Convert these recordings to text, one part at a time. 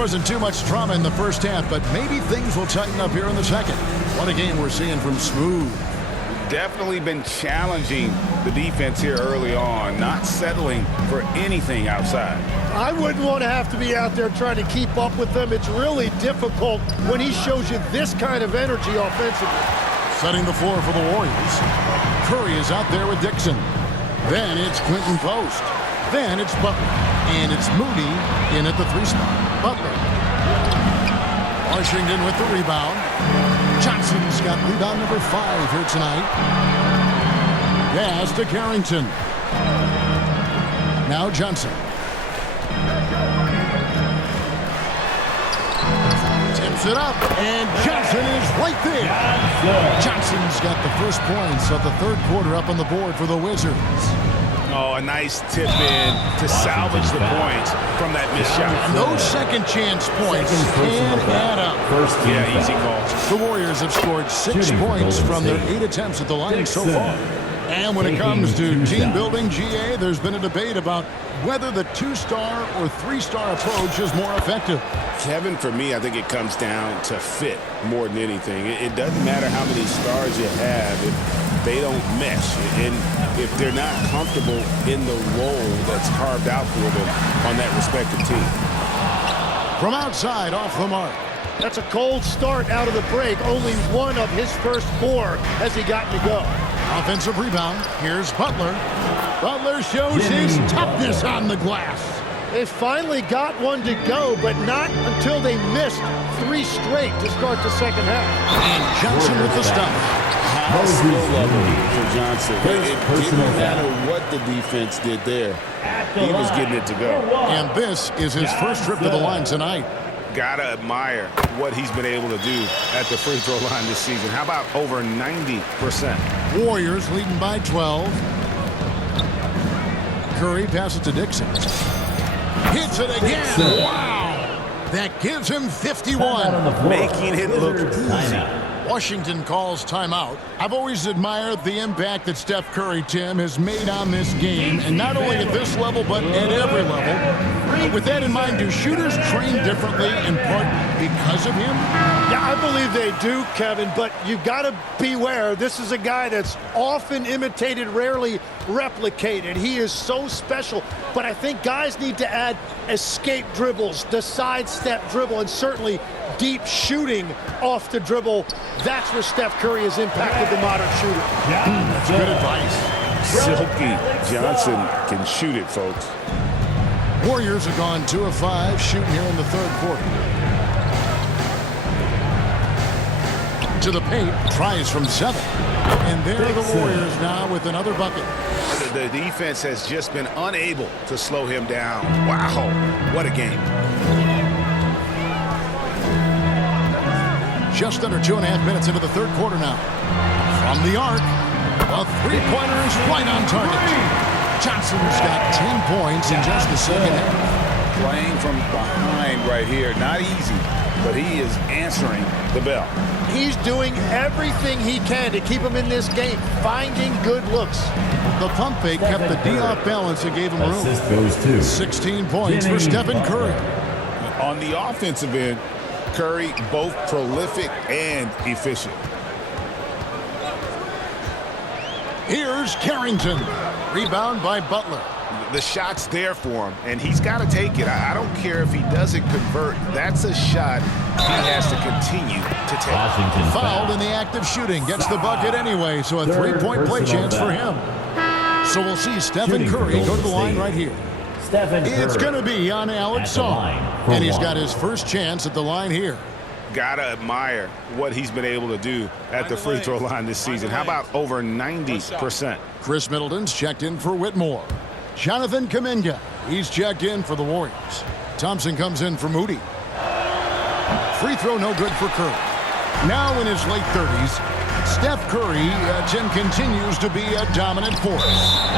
wasn't too much drama in the first half, but maybe things will tighten up here in the second. What a game we're seeing from Smooth. Definitely been challenging the defense here early on, not settling for anything outside. I wouldn't want to have to be out there trying to keep up with them. It's really difficult when he shows you this kind of energy offensively. Setting the floor for the Warriors. Curry is out there with Dixon. Then it's Clinton Post. Then it's Butler. And it's Moody in at the 3 spot. Butler. Washington with the rebound. Johnson's got rebound number 5 here tonight. Pass to Carrington. Now Johnson. Tips it up, and Johnson is right there. Johnson's got the first points of the third quarter up on the board for the Wizards. Oh, a nice tip in to salvage the points from that missed shot. Those second chance points can add up. Yeah, easy call. The Warriors have scored 6 points from their 8 attempts at the line so far. And when it comes to team building, GA, there's been a debate about whether the 2-star or 3-star approach is more effective. Kevin, for me, I think it comes down to fit more than anything. It doesn't matter how many stars you have if they don't mesh, and if they're not comfortable in the role that's carved out for them on that respective team. From outside, off the mark. That's a cold start out of the break. Only one of his first 4 has he gotten to go. Offensive rebound. Here's Butler. Butler shows his toughness on the glass. They finally got one to go, but not until they missed 3 straight to start the second half. And Johnson with the stuff. High skill level for Johnson. It didn't matter what the defense did there. He was getting it to go. And this is his first trip to the line tonight. Gotta admire what he's been able to do at the free throw line this season. How about over 90%? Warriors leading by 12. Curry passes to Dixon. Hits it again. Wow. That gives him 51. Making it look easy. Washington calls timeout. I've always admired the impact that Steph Curry, Tim, has made on this game, and not only at this level, but at every level. With that in mind, do shooters train differently in part because of him? Yeah, I believe they do, Kevin, but you've got to beware. This is a guy that's often imitated, rarely replicated. He is so special, but I think guys need to add escape dribbles, the sidestep dribble, and certainly deep shooting off the dribble. That's where Steph Curry has impacted the modern shooter. That's good advice. Silky Johnson can shoot it, folks. Warriors have gone 2 of 5 shooting here in the third quarter. To the paint, tries from 7. And there are the Warriors now with another bucket. The defense has just been unable to slow him down. Wow, what a game. Just under 2.5 minutes into the third quarter now. From the arc, a 3-pointer is right on target. Johnson's got 10 points in just the second half. Playing from behind right here, not easy, but he is answering the bell. He's doing everything he can to keep him in this game, finding good looks. The pump fake kept the D off balance and gave him room. Assist goes to 16 points for Stephen Curry. On the offensive end, Curry both prolific and efficient. Here's Carrington. Rebound by Butler. The shot's there for him, and he's got to take it. I don't care if he doesn't convert. That's a shot he has to continue to take. Washington Fouled in the act of shooting. Gets the bucket anyway, so a 3-point play chance for him. So we'll see Stephen Curry go to the line right here. It's going to be on Alex Song, and he's got his first chance at the line here. Gotta admire what he's been able to do at the free throw line this season. How about over 90%? Chris Middleton's checked in for Whitmore. Jonathan Kuminga, he's checked in for the Warriors. Thompson comes in for Moody. Free throw no good for Curry. Now in his late 30s, Steph Curry, Tim, continues to be a dominant force.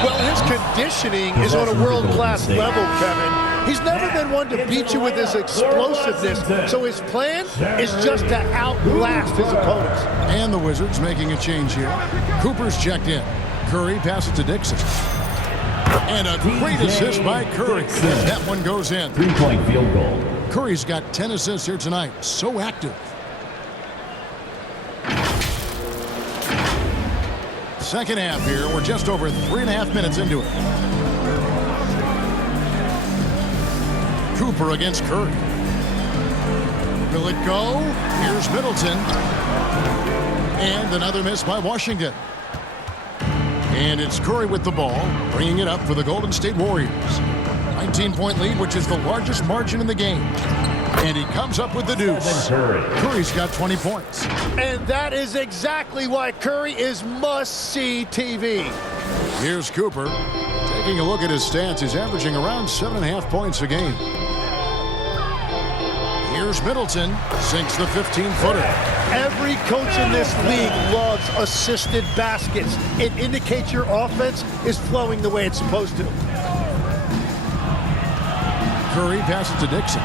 Well, his conditioning is on a world-class level, Kevin. He's never been one to beat you with his explosiveness, so his plan is just to outlast his opponents. And the Wizards making a change here. Cooper's checked in. Curry passes to Dixon. And a great assist by Curry. That one goes in. 3-point field goal. Curry's got 10 assists here tonight. So active. Second half here. We're just over 3.5 minutes into it. Cooper against Curry. Will it go? Here's Middleton. And another miss by Washington. And it's Curry with the ball, bringing it up for the Golden State Warriors. 19-point lead, which is the largest margin in the game. And he comes up with the deuce. Curry's got 20 points. And that is exactly why Curry is must-see TV. Here's Cooper. Taking a look at his stats, he's averaging around 7.5 points a game. Here's Middleton. Sinks the 15-footer. Every coach in this league loves assisted baskets. It indicates your offense is flowing the way it's supposed to. Curry passes to Dixon.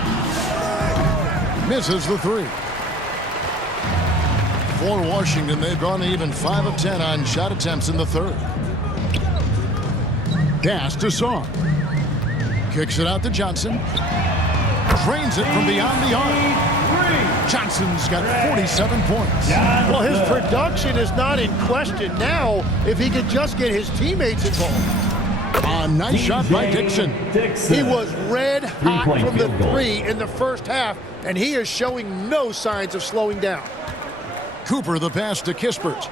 Misses the three. For Washington, they've gone even 5 of 10 on shot attempts in the third. Pass to Song. Kicks it out to Johnson. Drains it from beyond the arc. Johnson's got 47 points. Well, his production is not in question now if he could just get his teammates involved. A nice shot by Dixon. He was red hot from the three in the first half, and he is showing no signs of slowing down. Cooper the pass to Kispert.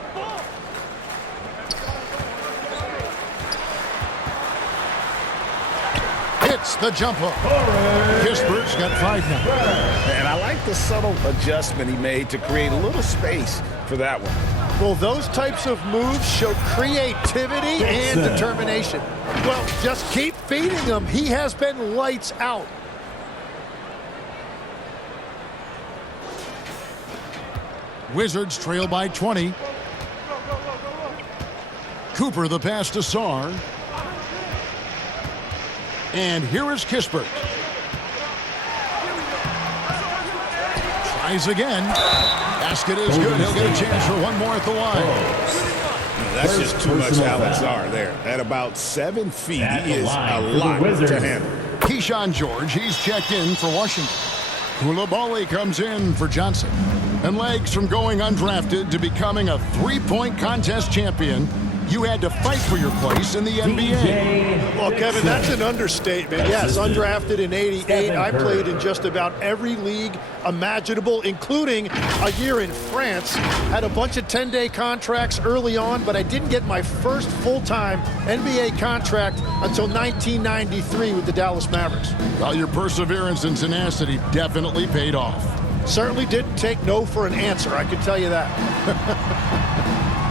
Hits the jumper. Kispert's got 5 now. And I like the subtle adjustment he made to create a little space for that one. Well, those types of moves show creativity and determination. Well, just keep feeding him. He has been lights out. Wizards trail by 20. Cooper the pass to Sarr. And here is Kispert. Tries again. Basket is good. He'll get a chance for one more at the line. That's just too much Alex Sarr there. At about 7 feet, he is a lot to handle. Keyshawn George, he's checked in for Washington. Koulibaly comes in for Johnson. And legs from going undrafted to becoming a three-point contest champion, you had to fight for your place in the NBA. Well, Kevin, that's an understatement. Yes, undrafted in '88. I played in just about every league imaginable, including a year in France. Had a bunch of 10-day contracts early on, but I didn't get my first full-time NBA contract until 1993 with the Dallas Mavericks. Well, your perseverance and tenacity definitely paid off. Certainly didn't take no for an answer, I can tell you that.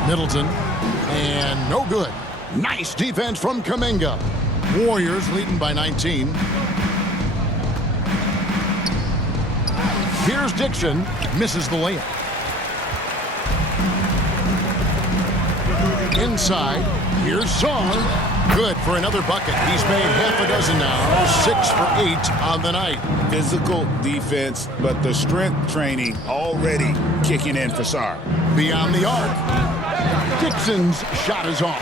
Middleton. And no good. Nice defense from Kuminga. Warriors leading by 19. Here's Dixon. Misses the layup. Inside. Here's Song. Good for another bucket. He's made half a dozen now. 6 for 8 on the night. Physical defense, but the strength training already kicking in for Sarr. Beyond the arc. Dixon's shot is off.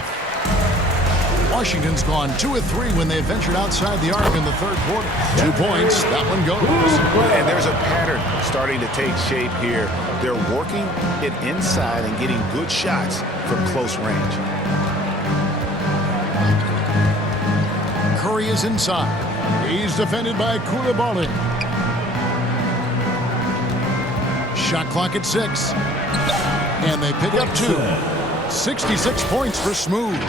Washington's gone 2 of 3 when they ventured outside the arc in the third quarter. 2 points. That one goes. And there's a pattern starting to take shape here. They're working it inside and getting good shots from close range. Curry is inside. He's defended by Koulibaly. Shot clock at 6. And they pick up 2. 66 points for Smooth.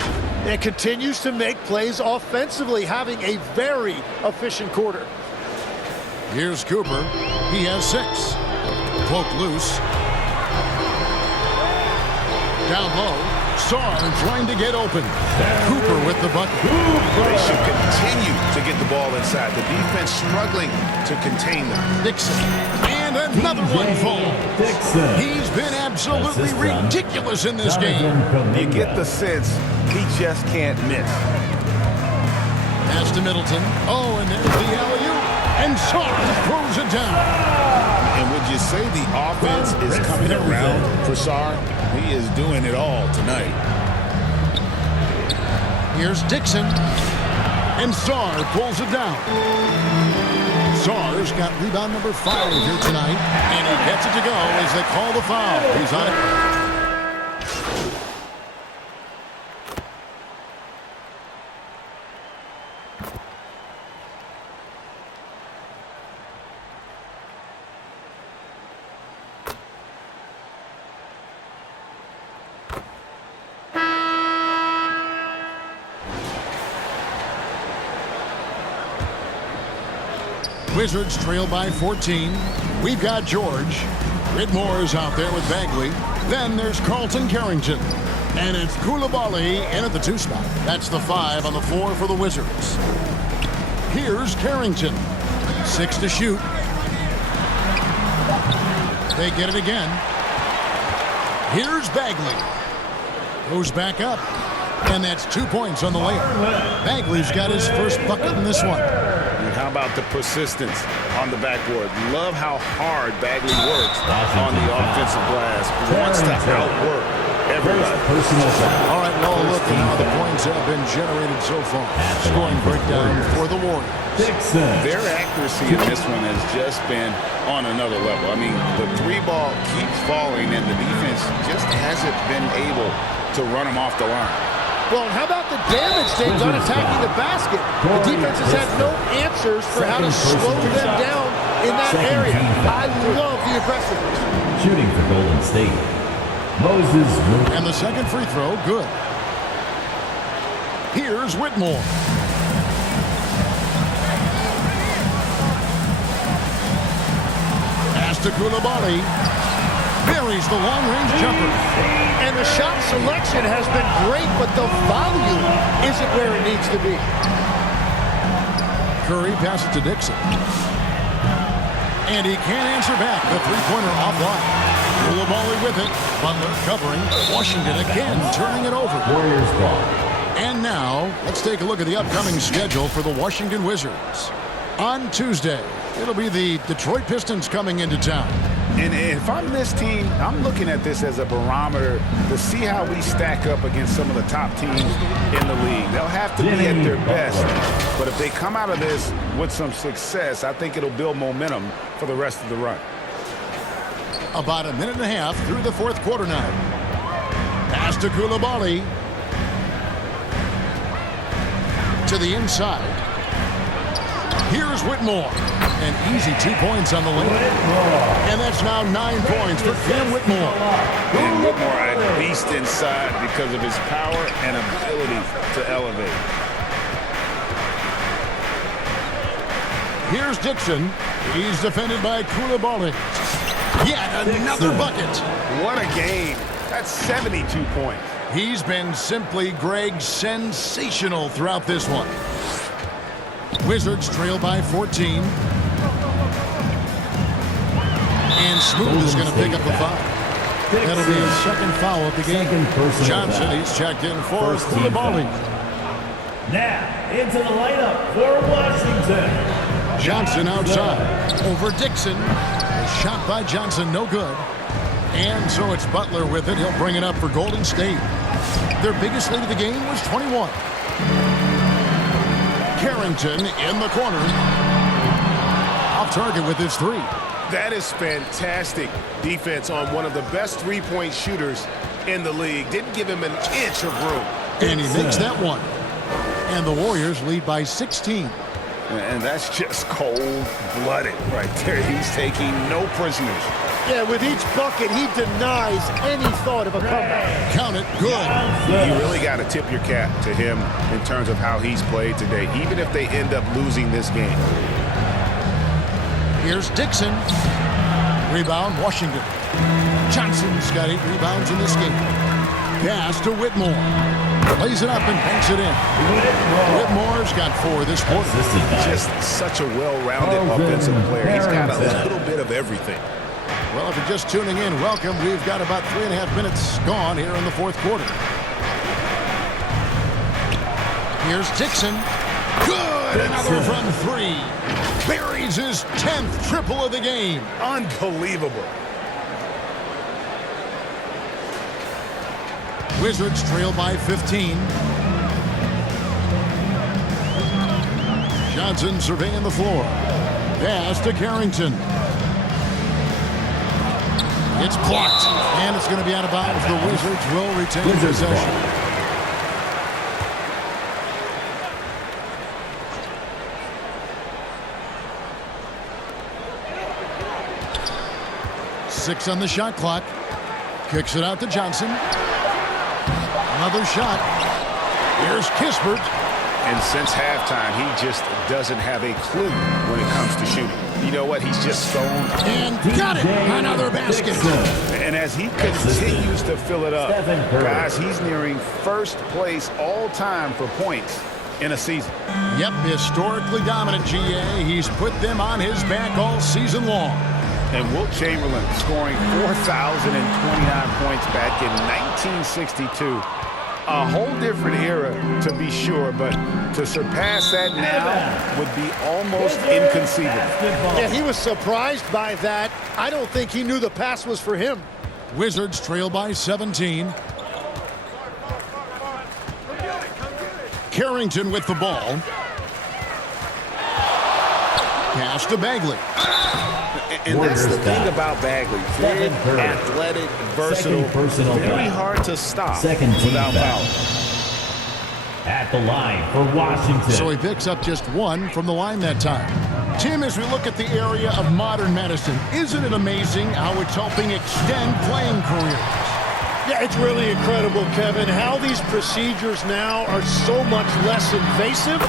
It continues to make plays offensively, having a very efficient quarter. Here's Cooper. He has 6. Poked loose. Down low. Sarr trying to get open. Cooper with the bucket. They should continue to get the ball inside. The defense struggling to contain them. Dixon. And another one falls. He's been absolutely ridiculous in this game. You get the sense he just can't miss. Pass to Middleton. Oh, and there's the alley-oop. And Sarr throws it down. And would you say the offense is coming around for Sarr? He is doing it all tonight. Here's Dixon. And Sarr pulls it down. Czar's got rebound number 5 here tonight, and he gets it to go as they call the foul. He's on it. Wizards trail by 14. We've got George. Whitmore is out there with Bagley. Then there's Carlton Carrington. And it's Koulibaly in at the 2 spot. That's the 5 on the floor for the Wizards. Here's Carrington. 6 to shoot. They get it again. Here's Bagley. Goes back up. And that's 2 points on the layup. Bagley's got his first bucket in this one. And how about the persistence on the backboard? Love how hard Bagley works on the offensive glass. Wants to outwork everybody. All right, well, look at how the points have been generated so far. Scoring breakdown for the Warriors. Dixon. Their accuracy in this one has just been on another level. I mean, the 3-ball keeps falling, and the defense just hasn't been able to run them off the line. Well, how about the damage they've done attacking the basket? The defense has had no answers for how to slow them down in that area. I love the aggressiveness. Shooting for Golden State. Moses. And the second free throw, good. Here's Whitmore. Pass to Koulibaly. Buries the long-range jumper. And the shot selection has been great, but the volume isn't where it needs to be. Curry passes to Dixon. And he can't answer back. The three-pointer offline. Koulibaly with it. Butler covering. Washington again turning it over. Warriors ball. And now, let's take a look at the upcoming schedule for the Washington Wizards. On Tuesday, it'll be the Detroit Pistons coming into town. And if I'm this team, I'm looking at this as a barometer to see how we stack up against some of the top teams in the league. They'll have to be at their best. But if they come out of this with some success, I think it'll build momentum for the rest of the run. About a minute and a half through the fourth quarter now. Pass to Koulibaly. To the inside. Here's Whitmore. An easy 2 points on the layup. And that's now 9 points for Cam Whitmore. And Whitmore a beast inside because of his power and ability to elevate. Here's Dixon. He's defended by Koulibaly. Yet another bucket. What a game. That's 72 points. He's been simply, Greg, sensational throughout this one. Wizards trail by 14. And Smooth is going to pick up the foul. That'll be his second foul of the game. Johnson, he's checked in for Koulibaly. Now, into the lineup for Washington. Johnson outside. Over Dixon. A shot by Johnson, no good. And so it's Butler with it. He'll bring it up for Golden State. Their biggest lead of the game was 21. Carrington in the corner. Off target with his 3. That is fantastic defense on one of the best three-point shooters in the league. Didn't give him an inch of room. And he makes that one. And the Warriors lead by 16. And that's just cold-blooded right there. He's taking no prisoners. Yeah, with each bucket, he denies any thought of a comeback. Count it, good. You really got to tip your cap to him in terms of how he's played today, even if they end up losing this game. Here's Dixon. Rebound, Washington. Johnson's got 8 rebounds in this game. Pass to Whitmore. Lays it up and banks it in. Whitmore's got 4 this quarter. Just such a well-rounded offensive player. He's got a little bit of everything. Well, if you're just tuning in, welcome. We've got about 3.5 minutes gone here in the fourth quarter. Here's Dixon. Good! Another from 3. Buries his 10th triple of the game. Unbelievable. Wizards trail by 15. Johnson surveying the floor. Pass to Carrington. It's blocked, and it's going to be out of bounds. The Wizards will retain possession. Six on the shot clock. Kicks it out to Johnson. Another shot. Here's Kispert. And since halftime, he just doesn't have a clue when it comes to shooting. You know what? He's just stoned. And got it. Another basket. And as he continues to fill it up, guys, he's nearing first place all time for points in a season. Yep, historically dominant GA. He's put them on his back all season long. And Wilt Chamberlain scoring 4,029 points back in 1962. A whole different era, to be sure, but to surpass that now would be almost inconceivable. Yeah, he was surprised by that. I don't think he knew the pass was for him. Wizards trail by 17. Carrington with the ball. Pass to Bagley. And that's the thing about Bagley. Very athletic, versatile, very hard to stop without foul. At the line for Washington. So he picks up just one from the line that time. Tim, as we look at the area of modern medicine, isn't it amazing how it's helping extend playing careers? Yeah, it's really incredible, Kevin, how these procedures now are so much less invasive.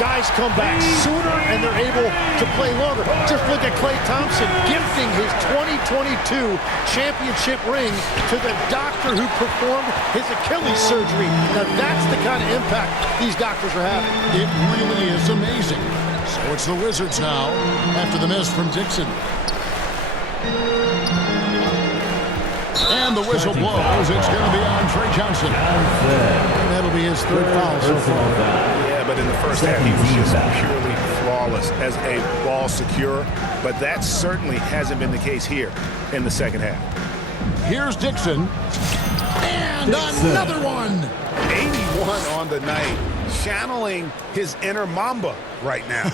Guys come back sooner and they're able to play longer. Just look at Klay Thompson gifting his 2022 championship ring to the doctor who performed his Achilles surgery. Now that's the kind of impact these doctors are having. It really is amazing. So it's the Wizards now after the miss from Dixon. And the whistle blows. It's going to be on Trey Johnson. And that'll be his third foul so far. Yeah, but in the first half, he was just purely flawless as a ball securer. But that certainly hasn't been the case here in the second half. Here's Dixon. And another one. 81 on the night. Channeling his inner Mamba right now.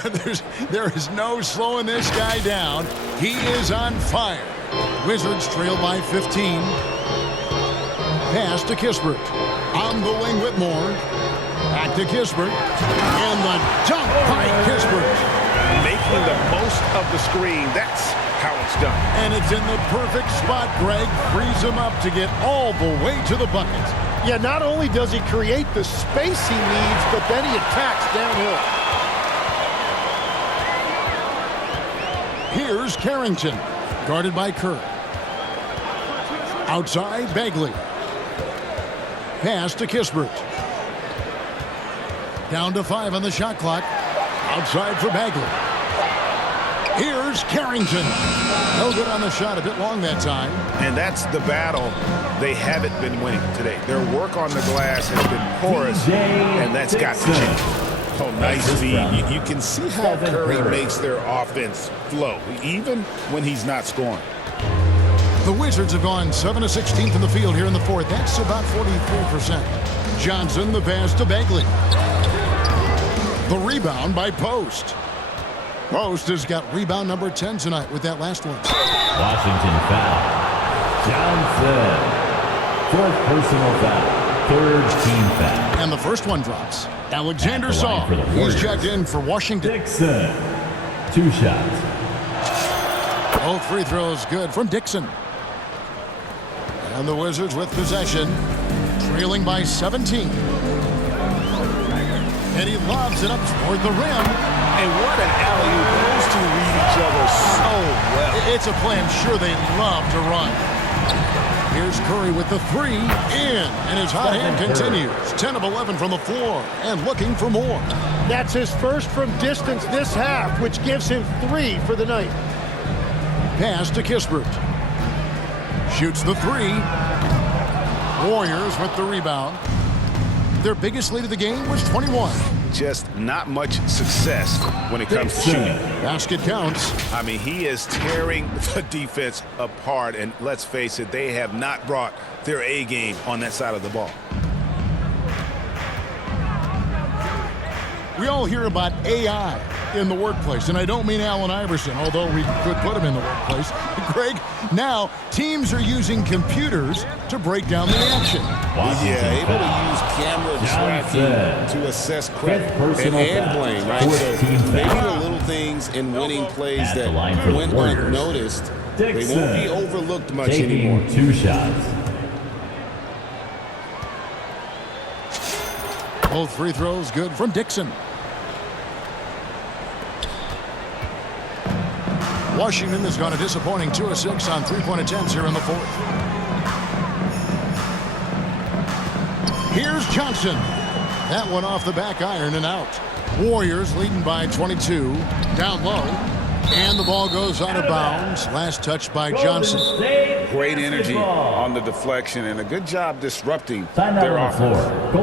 There is no slowing this guy down. He is on fire. Wizards trail by 15. Pass to Kispert. On the wing, Whitmore. Back to Kispert. And the dunk by Kispert. Making the most of the screen. That's how it's done. And it's in the perfect spot, Greg. Frees him up to get all the way to the bucket. Yeah, not only does he create the space he needs, but then he attacks downhill. Here's Carrington, guarded by Kerr. Outside, Bagley. Pass to Kispert. Down to 5 on the shot clock. Outside for Bagley. Here's Carrington. No good on the shot, a bit long that time. And that's the battle they haven't been winning today. Their work on the glass has been porous, and that's got to change. Oh, nice feed. You can see how Curry makes their offense flow, even when he's not scoring. The Wizards have gone 7 of 16 from the field here in the fourth. That's about 43%. Johnson, the pass to Bagley. The rebound by Post. Post has got rebound number 10 tonight with that last one. Washington foul. Johnson. Fourth personal foul. Third team foul. And the first one drops. Alexander Saw. He's Warriors. checked in for Washington. Dixon. 2 shots. Both free throws good from Dixon. And the Wizards with possession, trailing by 17. And he lobs it up toward the rim. And what an alley-oop. Those two read each other so well. It's a play I'm sure they love to run. Here's Curry with the 3 in, and his hot hand continues. 10 of 11 from the floor and looking for more. That's his first from distance this half, which gives him 3 for the night. Pass to Kispert. Shoots the 3. Warriors with the rebound. Their biggest lead of the game was 21. Just not much success when it comes to shooting. Basket counts. I mean, he is tearing the defense apart, and let's face it, they have not brought their A game on that side of the ball. We all hear about AI. in the workplace. And I don't mean Allen Iverson, although we could put him in the workplace. Greg, now teams are using computers to break down the action. Yeah, able to use camera tracking to assess credit and blame, right? So maybe the little things in winning plays that went unnoticed, they won't be overlooked much anymore. 2 shots. Both free throws good from Dixon. Washington has gone a disappointing 2 of 6 on three-point attempts here in the fourth. Here's Johnson. That one off the back iron and out. Warriors leading by 22. Down low. And the ball goes out of bounds. Last touch by Johnson. Great energy on the deflection and a good job disrupting their offense.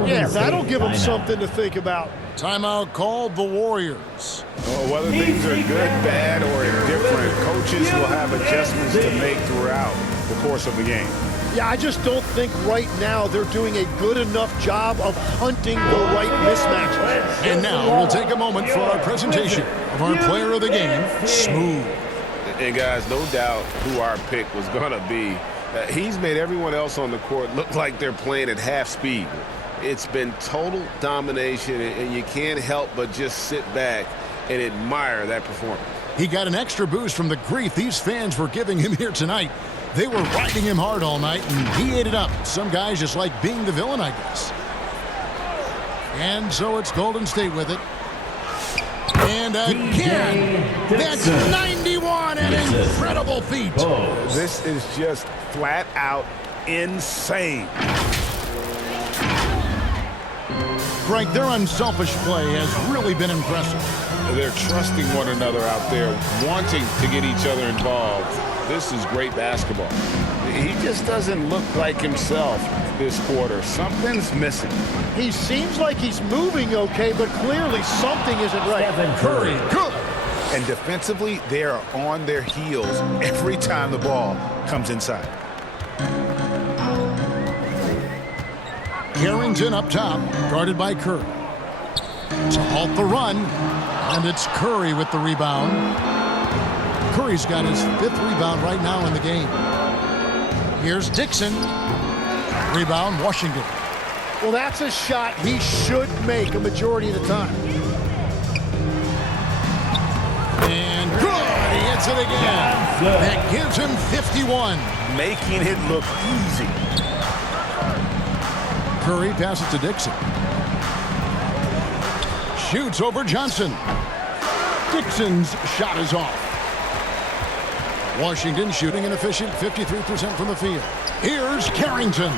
Yeah, that'll give them something to think about. Timeout called the Warriors. Well, whether things are good, bad, or indifferent, coaches will have adjustments to make throughout the course of the game. Yeah, I just don't think right now they're doing a good enough job of hunting the right mismatches. And now we'll take a moment for our presentation of our player of the game, Smooth. And guys, no doubt who our pick was going to be. He's made everyone else on the court look like they're playing at half speed. It's been total domination, and you can't help but just sit back and admire that performance. He got an extra boost from the grief these fans were giving him here tonight. They were riding him hard all night, and he ate it up. Some guys just like being the villain, I guess. And so it's Golden State with it. And again, that's 91, an incredible feat. This is just flat out insane. Frank, their unselfish play has really been impressive. They're trusting one another out there, wanting to get each other involved. This is great basketball. He just doesn't look like himself this quarter. Something's missing. He seems like he's moving okay, but clearly something isn't right. Curry, good. And defensively, they are on their heels every time the ball comes inside. Carrington up top, guarded by Curry. To halt the run, and it's Curry with the rebound. Curry's got his 5th rebound right now in the game. Here's Dixon. Rebound, Washington. Well, that's a shot he should make a majority of the time. And good, he hits it again. That gives him 51. Making it look easy. Curry passes to Dixon. Shoots over Johnson. Dixon's shot is off. Washington shooting an efficient 53% from the field. Here's Carrington.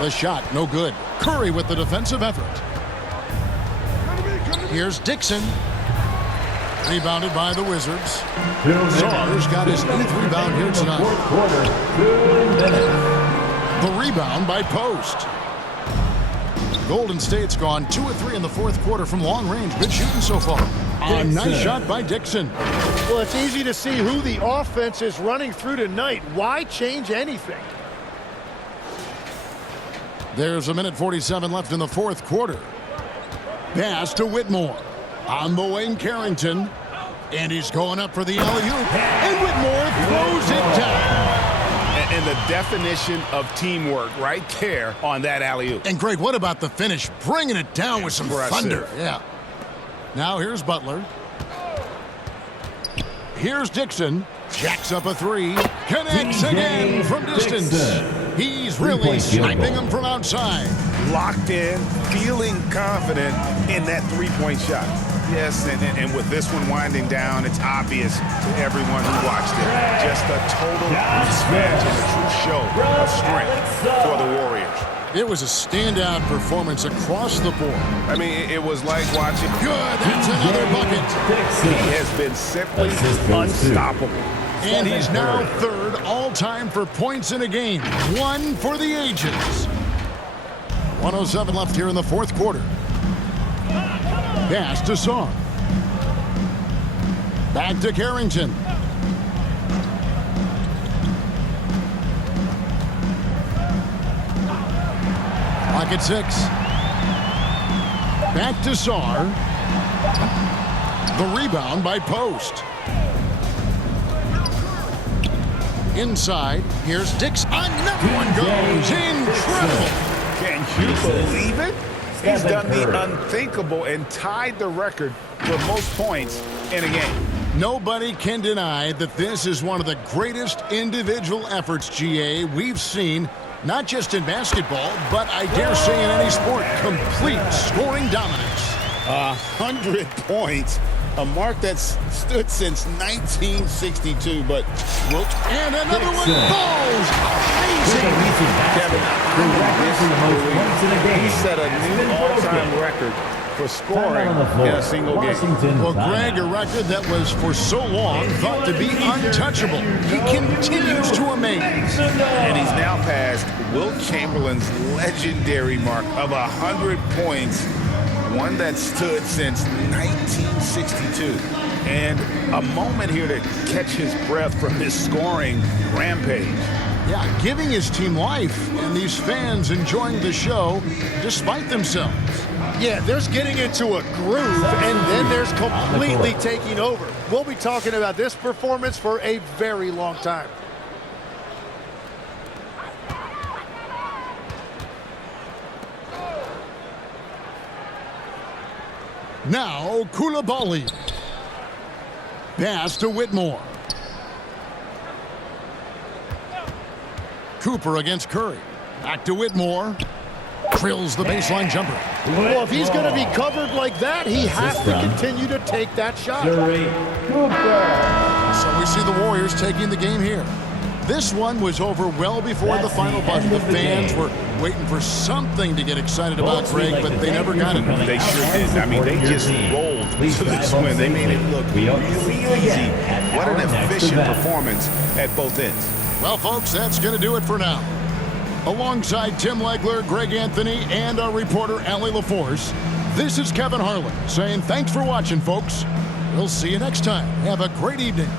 The shot, no good. Curry with the defensive effort. Here's Dixon. Rebounded by the Wizards. Czar's got his 8th rebound here tonight. The rebound by Post. Golden State's gone 2 of 3 in the fourth quarter from long range. Good shooting so far. A nice shot by Dixon. Well, it's easy to see who the offense is running through tonight. Why change anything? There's a minute 47 left in the fourth quarter. Pass to Whitmore. On the wing, Carrington. And he's going up for the alley-oop. And Whitmore throws it down. And the definition of teamwork right there on that alley-oop. And Greg, what about the finish? Bringing it down with some thunder. Yeah. Now here's Butler. Here's Dixon. Jacks up a 3. Connects again from distance. He's really sniping them from outside. Locked in, feeling confident in that three-point shot. Yes, and with this one winding down, it's obvious to everyone who watched it. Just a total mismatch and a true show of strength for the Warriors. It was a standout performance across the board. I mean, it was like watching. Good, that's another bucket. He has been simply unstoppable. And he's now 3rd all-time for points in a game. 1 for the ages. 1:07 left here in the fourth quarter. Pass to Song. Back to Carrington. Clock at 6. Back to Sarr. The rebound by Post. Inside, here's Dixon. Another one goes. Incredible. Can you believe it? He's done the unthinkable and tied the record for most points in a game. Nobody can deny that this is one of the greatest individual efforts, GA, we've seen, not just in basketball, but I dare say in any sport. Complete scoring dominance. 100 points, a mark that's stood since 1962, but Wilt. And another one goes. Amazing. Kevin, he set a new all-time record for scoring in a single game. Well, Greg, a record that was for so long thought to be untouchable. He continues to amaze. And he's now passed Wilt Chamberlain's legendary mark of 100 points, one that stood since 1962. And a moment here to catch his breath from this scoring rampage. Yeah, giving his team life, and these fans enjoying the show despite themselves. Yeah, there's getting into a groove, and then there's completely taking over. We'll be talking about this performance for a very long time. Now, Koulibaly. Pass to Whitmore. Cooper against Curry. Back to Whitmore. Drills the baseline jumper. Well, if he's going to be covered like that, he has to continue to take that shot. So we see the Warriors taking the game here. This one was over well before the final buzzer. The fans were waiting for something to get excited about, Greg, but they never got it. They sure did. I mean, they just rolled to this win. They made it look really easy. What an efficient performance at both ends. Well, folks, that's going to do it for now. Alongside Tim Legler, Greg Anthony, and our reporter, Allie LaForce, this is Kevin Harlan saying thanks for watching, folks. We'll see you next time. Have a great evening.